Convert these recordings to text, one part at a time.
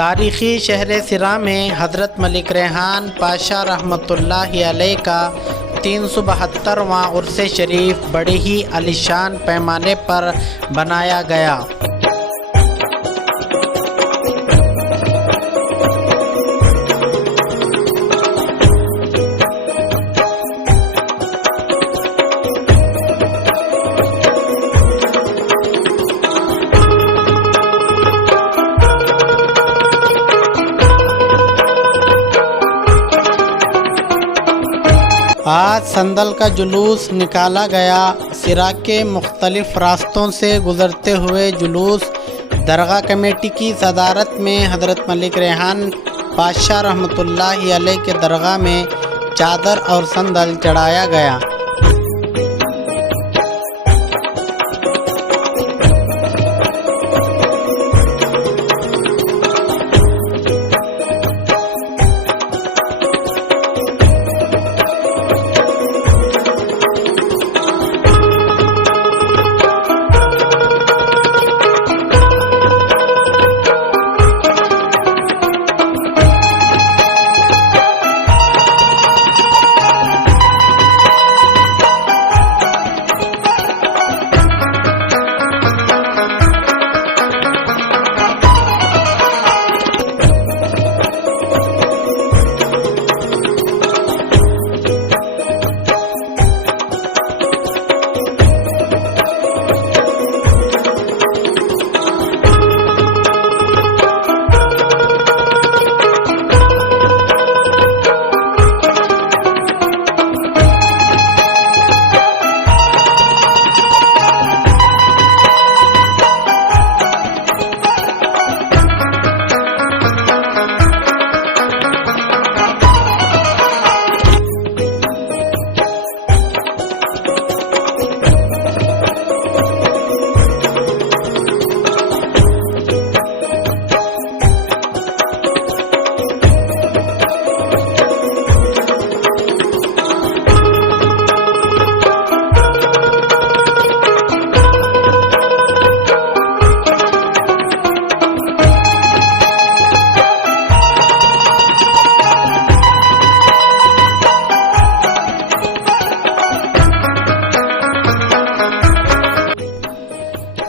तारीख़ी शहर सिरा में हज़रत मलिक रेहान पाशा रहमतुल्लाहि अलैह का 372वां उर्स शरीफ बड़े ही आलीशान पैमाने पर बनाया गया। आज संदल का जुलूस निकाला गया। सिरा के मुख्तलिफ रास्तों से गुज़रते हुए जुलूस दरगाह कमेटी की सदारत में हज़रत मलिक रेहान पाशा रहमतुल्लाहि अलैह के दरगाह में चादर और संदल चढ़ाया गया।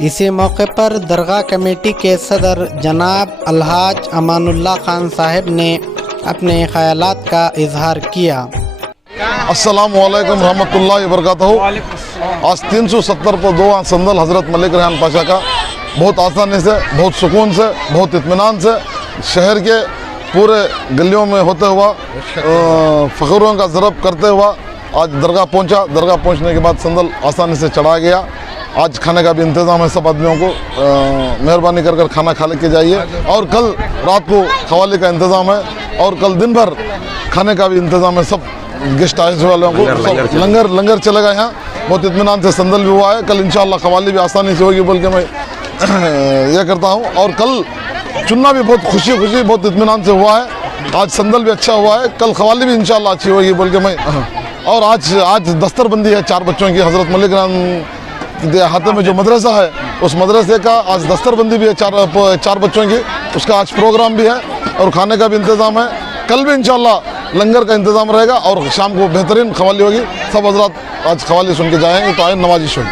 इसी मौके पर दरगाह कमेटी के सदर जनाब अलहाज अमानुल्लाह खान साहब ने अपने ख्यालात का इजहार किया। अस्सलामु अलैकुम रहमतुल्लाहि व बरकातहू। आज 370 पर 2 संदल हज़रत मलिक रेहान पाशा का बहुत आसानी से, बहुत सुकून से, बहुत इत्मीनान से शहर के पूरे गलियों में होते हुआ फ़खरों का ज़रब करते हुआ आज दरगाह पहुंचा। दरगाह पहुंचने के बाद संदल आसानी से चढ़ा गया। आज खाने का भी इंतज़ाम है। सब आदमियों को मेहरबानी कर खाना खा लेके जाइए। और कल रात को खवाली का इंतज़ाम है और कल दिन भर खाने का भी इंतज़ाम है। सब गेस्ट आए वालों को लंगर चलेगा यहाँ। बहुत इत्मीनान से संदल भी हुआ है। कल इंशाअल्लाह खवाली भी आसानी से होगी बोल के मैं यह करता हूँ। और कल चुनना भी बहुत खुशी बहुत इत्मीनान से हुआ है। आज संदल भी अच्छा हुआ है। कल खवाली भी इंशाअल्लाह अच्छी होगी बोल के मैं। और आज दस्तरबंदी है 4 बच्चों की। हज़रत मलिक रेहान देहाते में जो मदरसा है उस मदरसे का आज दस्तरबंदी भी है 4 बच्चों की। उसका आज प्रोग्राम भी है और खाने का भी इंतज़ाम है। कल भी इंशाअल्लाह लंगर का इंतज़ाम रहेगा और शाम को बेहतरीन खवाली होगी। सब हजरात आज खवाली सुन के जाएंगे। तो आए नमाजी सुन।